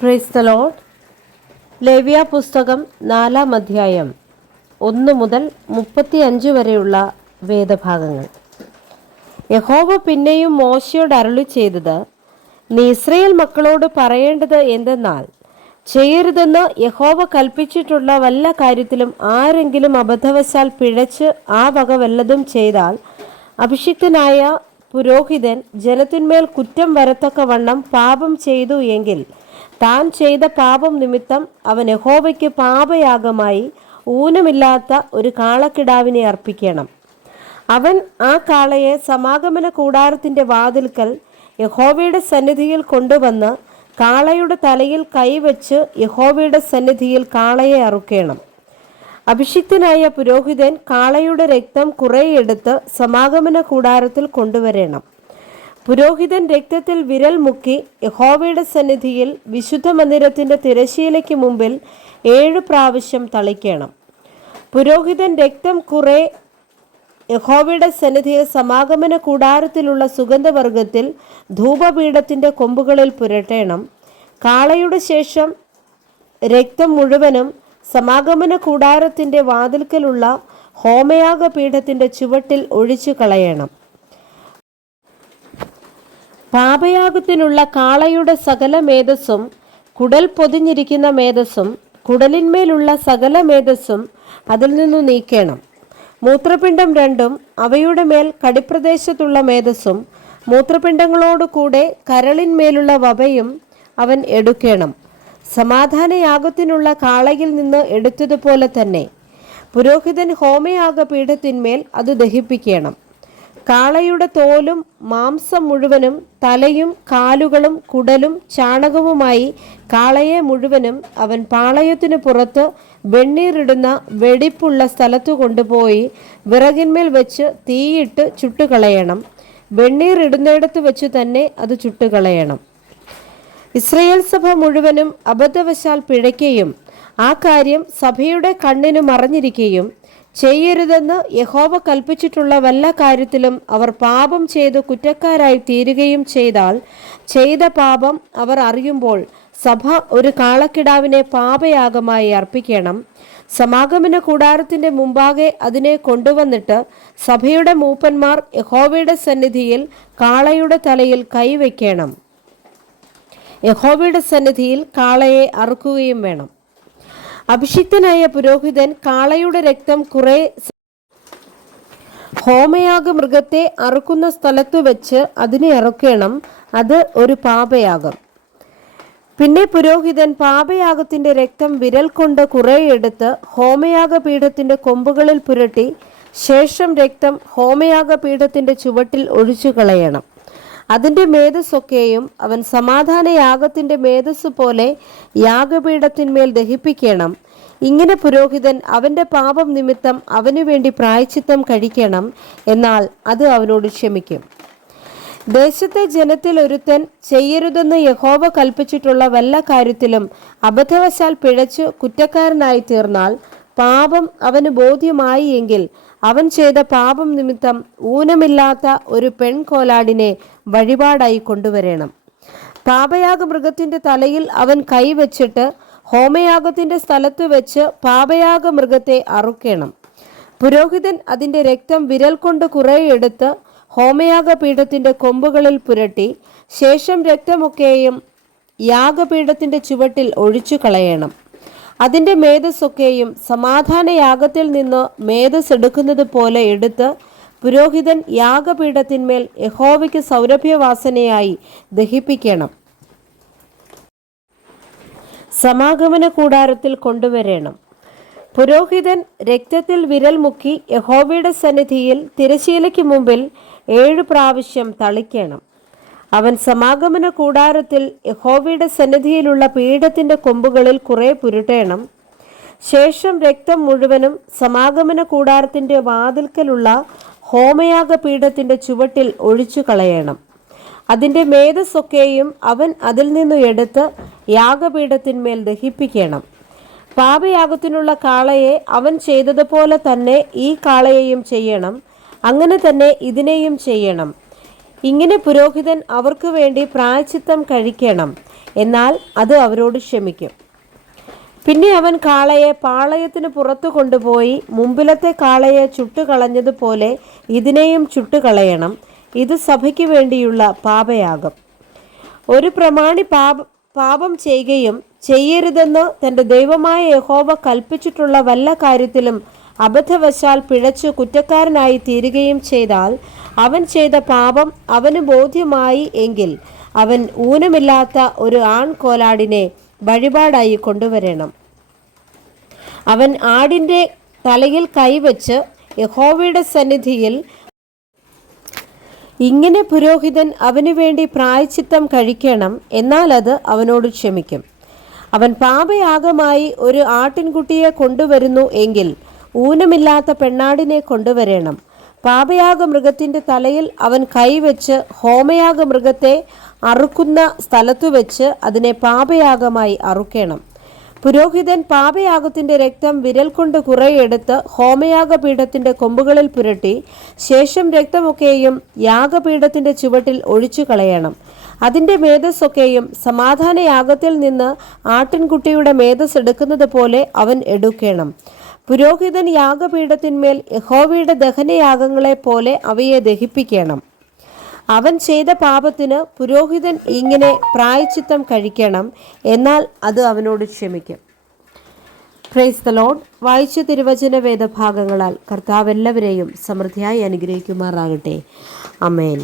Praise the Lord. ലേവ്യ പുസ്തകം 4-ാം അധ്യായം 1 മുതൽ 35 വരെയുള്ള വേദഭാഗങ്ങൾ. യഹോവ പിന്നെയും മോശയോട് അരുളി ചെയ്തത്, നീ ഇസ്രായേൽ മക്കളോട് പറയേണ്ടത് എന്തെന്നാൽ, ചെയ്യരുതെന്ന് യഹോവ കൽപ്പിച്ചിട്ടുള്ള വല്ല കാര്യത്തിലും ആരെങ്കിലും അബദ്ധവശാൽ പിഴച്ച് ആ വക വല്ലതും ചെയ്താൽ, അഭിഷിക്തനായ പുരോഹിതൻ ജനത്തിന്മേൽ കുറ്റം വരത്തക്കവണ്ണം പാപം ചെയ്തു എങ്കിൽ, താൻ ചെയ്ത പാപം നിമിത്തം അവൻ യഹോവയ്ക്ക് പാപയാഗമായി ഊനമില്ലാത്ത ഒരു കാളക്കിടാവിനെ അർപ്പിക്കണം. അവൻ ആ കാളയെ സമാഗമന കൂടാരത്തിന്റെ വാതിൽക്കൽ യഹോവയുടെ സന്നിധിയിൽ കൊണ്ടുവന്ന് കാളയുടെ തലയിൽ കൈവച്ച് യഹോവയുടെ സന്നിധിയിൽ കാളയെ അറുക്കണം. അഭിഷിക്തനായ പുരോഹിതൻ കാളയുടെ രക്തം കുറെ എടുത്ത് സമാഗമന കൂടാരത്തിൽ കൊണ്ടുവരണം. പുരോഹിതൻ രക്തത്തിൽ വിരൽ മുക്കി യഹോവയുടെ സന്നിധിയിൽ വിശുദ്ധ മന്ദിരത്തിന്റെ തിരശ്ശീലയ്ക്ക് മുമ്പിൽ 7 പ്രാവശ്യം തളിക്കണം. പുരോഹിതൻ രക്തം കുറെ യഹോവയുടെ സന്നിധിയിൽ സമാഗമന കൂടാരത്തിലുള്ള സുഗന്ധവർഗത്തിൽ ധൂപപീഠത്തിന്റെ കൊമ്പുകളിൽ പുരട്ടണം. കാളയുടെ ശേഷം രക്തം മുഴുവനും സമാഗമന കൂടാരത്തിന്റെ വാതിൽക്കലുള്ള ഹോമയാഗ പീഠത്തിന്റെ ചുവട്ടിൽ ഒഴിച്ചു കളയണം. പാപയാഗത്തിനുള്ള കാളയുടെ സകല മേധസ്സും, കുടൽ പൊതിഞ്ഞിരിക്കുന്ന മേധസ്സും, കുടലിന്മേലുള്ള സകല മേധസ്സും അതിൽ നിന്നു നീക്കണം. മൂത്രപിണ്ഡം 2ഉം അവയുടെ മേൽ കടിപ്രദേശത്തുള്ള മേധസ്സും, മൂത്രപിണ്ഡങ്ങളോടുകൂടെ കരളിന്മേലുള്ള വപയും അവൻ എടുക്കണം. സമാധാനയാഗത്തിനുള്ള കാളയിൽ നിന്ന് എടുത്തതുപോലെ തന്നെ പുരോഹിതൻ ഹോമയാഗ പീഠത്തിന്മേൽ അത് ദഹിപ്പിക്കണം. കാളയുടെ തോലും മാംസം മുഴുവനും തലയും കാലുകളും കുടലും ചാണകവുമായി കാളയെ മുഴുവനും അവൻ പാളയത്തിനു പുറത്ത് വെണ്ണീറിടുന്ന വെടിപ്പുള്ള സ്ഥലത്തു കൊണ്ടുപോയി വിറകിന്മേൽ വെച്ച് തീയിട്ട് ചുട്ടുകളയണം. വെണ്ണീറിടുന്നിടത്ത് വെച്ച് തന്നെ അത് ചുട്ടുകളയണം. ഇസ്രായേൽ സഭ മുഴുവനും അബദ്ധവശാൽ പിഴയ്ക്കുകയും ആ കാര്യം സഭയുടെ കണ്ണിന് മറഞ്ഞിരിക്കുകയും ചെയ്യരുതെന്ന് യഹോവ കൽപ്പിച്ചിട്ടുള്ള വല്ല കാര്യത്തിലും അവർ പാപം ചെയ്ത് കുറ്റക്കാരായി തീരുകയും ചെയ്താൽ, ചെയ്ത പാപം അവർ അറിയുമ്പോൾ സഭ ഒരു കാളക്കിടാവിനെ പാപയാഗമായി അർപ്പിക്കണം. സമാഗമന കൂടാരത്തിന്റെ മുമ്പാകെ അതിനെ കൊണ്ടുവന്നിട്ട് സഭയുടെ മൂപ്പന്മാർ യഹോവയുടെ സന്നിധിയിൽ കാളയുടെ തലയിൽ കൈവയ്ക്കണം. യഹോവയുടെ സന്നിധിയിൽ കാളയെ അറുക്കുകയും വേണം. അഭിഷിക്തനായ പുരോഹിതൻ കാളയുടെ രക്തം കുറെ ഹോമയാഗ മൃഗത്തെ അറുക്കുന്ന സ്ഥലത്തു വെച്ച് അതിനെ അറുക്കണം. അത് ഒരു പാപയാഗം. പിന്നെ പുരോഹിതൻ പാപയാഗത്തിന്റെ രക്തം വിരൽ കൊണ്ട് കുറെ എടുത്ത് ഹോമയാഗ പീഠത്തിന്റെ കൊമ്പുകളിൽ പുരട്ടി ശേഷം രക്തം ഹോമയാഗ പീഠത്തിന്റെ ചുവട്ടിൽ ഒഴിച്ചു കളയണം. അതിന്റെ മേധസ്സൊക്കെയും അവൻ സമാധാനയാഗത്തിന്റെ മേധസ് പോലെ യാഗപീഠത്തിന്മേൽ ദഹിപ്പിക്കണം. ഇങ്ങനെ പുരോഹിതൻ അവന്റെ പാപം നിമിത്തം അവനു വേണ്ടി പ്രായശ്ചിത്തം കഴിക്കണം. എന്നാൽ അത് അവനോട് ക്ഷമിക്കും. ദേശത്തെ ജനത്തിൽ ഒരുത്തൻ ചെയ്യരുതെന്ന് യഹോവ കൽപ്പിച്ചിട്ടുള്ള വല്ല കാര്യത്തിലും അബദ്ധവശാൽ പിഴച്ചു കുറ്റക്കാരനായി തീർന്നാൽ, പാപം അവന് ബോധ്യമായി എങ്കിൽ, അവൻ ചെയ്ത പാപം നിമിത്തം ഊനമില്ലാത്ത ഒരു പെൺകോലാടിനെ വഴിപാടായി കൊണ്ടുവരണം. പാപയാഗ മൃഗത്തിന്റെ തലയിൽ അവൻ കൈവച്ചിട്ട് ഹോമയാഗത്തിന്റെ സ്ഥലത്ത് വെച്ച് പാപയാഗ മൃഗത്തെ അറുക്കണം. പുരോഹിതൻ അതിന്റെ രക്തം വിരൽ കൊണ്ട് കുറെ എടുത്ത് ഹോമയാഗ പീഠത്തിന്റെ കൊമ്പുകളിൽ പുരട്ടി ശേഷം രക്തമൊക്കെയും യാഗപീഠത്തിന്റെ ചുവട്ടിൽ ഒഴിച്ചു കളയണം. അതിന്റെ മേധസ്സൊക്കെയും സമാധാനയാഗത്തിൽ നിന്ന് മേധസ് എടുക്കുന്നത് പോലെ എടുത്ത് പുരോഹിതൻ യാഗപീഠത്തിന്മേൽ യഹോവയ്ക്ക് സൗരഭ്യവാസനയായി ദഹിപ്പിക്കണം. സമാഗമന കൂടാരത്തിൽ കൊണ്ടുവരണം. പുരോഹിതൻ രക്തത്തിൽ വിരൽ മുക്കി യഹോവയുടെ സന്നിധിയിൽ തിരശ്ശീലയ്ക്ക് മുമ്പിൽ 7 പ്രാവശ്യം തളിക്കണം. അവൻ സമാഗമന കൂടാരത്തിൽ യഹോവയുടെ സന്നിധിയിലുള്ള പീഠത്തിന്റെ കൊമ്പുകളിൽ കുറെ പുരട്ടണം. ശേഷം രക്തം മുഴുവനും സമാഗമന കൂടാരത്തിന്റെ വാതിൽക്കലുള്ള ഹോമയാഗ പീഠത്തിന്റെ ചുവട്ടിൽ ഒഴിച്ചു കളയണം. അതിന്റെ മേധസ്സൊക്കെയും അവൻ അതിൽ നിന്നു എടുത്ത് യാഗപീഠത്തിന്മേൽ ദഹിപ്പിക്കണം. പാപയാഗത്തിനുള്ള കാളയെ അവൻ ചെയ്തതുപോലെ തന്നെ ഈ കാളയെയും ചെയ്യണം. അങ്ങനെ തന്നെ ഇതിനെയും ചെയ്യണം. ഇങ്ങനെ പുരോഹിതൻ അവർക്ക് വേണ്ടി പ്രായശ്ചിത്തം കഴിക്കണം. എന്നാൽ അത് അവരോട് ക്ഷമിക്കും. പിന്നെ അവൻ കാളയെ പാളയത്തിന് പുറത്തു കൊണ്ടുപോയി മുമ്പിലത്തെ കാളയെ ചുട്ടുകളഞ്ഞതുപോലെ ഇതിനെയും ചുട്ടുകളയണം. ഇത് സഭയ്ക്ക് വേണ്ടിയുള്ള പാപയാഗം. ഒരു പ്രമാണി പാപം ചെയ്യുകയും ചെയ്യരുതെന്ന് തൻ്റെ ദൈവമായ യഹോവ കൽപ്പിച്ചിട്ടുള്ള വല്ല കാര്യത്തിലും അബദ്ധവശാൽ പിഴച്ചു കുറ്റക്കാരനായി തീരുകയും ചെയ്താൽ അവൻ ചെയ്ത പാപം അവന് ബോധ്യമായി എങ്കിൽ അവൻ ഊനമില്ലാത്ത ഒരു ആൺകോലാടിനെ വഴിപാടായി കൊണ്ടുവരണം. അവൻ ആടിൻ്റെ തലയിൽ കൈവച്ച് യഹോവയുടെ സന്നിധിയിൽ ഇങ്ങനെ പുരോഹിതൻ അവനു വേണ്ടി പ്രായശ്ചിത്തം കഴിക്കണം. എന്നാൽ അത് അവനോട് ക്ഷമിക്കും. അവൻ പാപയാഗമായി ഒരു ആട്ടിൻകുട്ടിയെ കൊണ്ടുവരുന്നു എങ്കിൽ ഊനമില്ലാത്ത പെണ്ണാടിനെ കൊണ്ടുവരണം. പാപയാഗ മൃഗത്തിൻ്റെ തലയിൽ അവൻ കൈവച്ച് ഹോമയാഗ മൃഗത്തെ അറുക്കുന്ന സ്ഥലത്തു വെച്ച് അതിനെ പാപയാഗമായി അറുക്കണം. പുരോഹിതൻ പാപയാഗത്തിൻ്റെ രക്തം വിരൽ കൊണ്ട് കുറെയെടുത്ത് ഹോമയാഗപീഠത്തിൻ്റെ കൊമ്പുകളിൽ പുരട്ടി ശേഷം രക്തമൊക്കെയും യാഗപീഠത്തിൻ്റെ ചുവട്ടിൽ ഒഴിച്ചു കളയണം. അതിൻ്റെ മേധസ്സൊക്കെയും സമാധാനയാഗത്തിൽ നിന്ന് ആട്ടിൻകുട്ടിയുടെ മേധസ് എടുക്കുന്നത് പോലെ അവൻ എടുക്കണം. പുരോഹിതൻ യാഗപീഠത്തിന്മേൽ യഹോവയുടെ ദഹനയാഗങ്ങളെ പോലെ അവയെ ദഹിപ്പിക്കണം. അവൻ ചെയ്ത പാപത്തിന് പുരോഹിതൻ ഇങ്ങനെ പ്രായശ്ചിത്തം കഴിക്കണം. എന്നാൽ അത് അവനോട് ക്ഷമിക്കും. Praise the Lord. വായിച്ച തിരുവചന വേദഭാഗങ്ങളാൽ കർത്താവ് എല്ലാവരെയും സമൃദ്ധിയായി അനുഗ്രഹിക്കുമാറാകട്ടെ. ആമേൻ.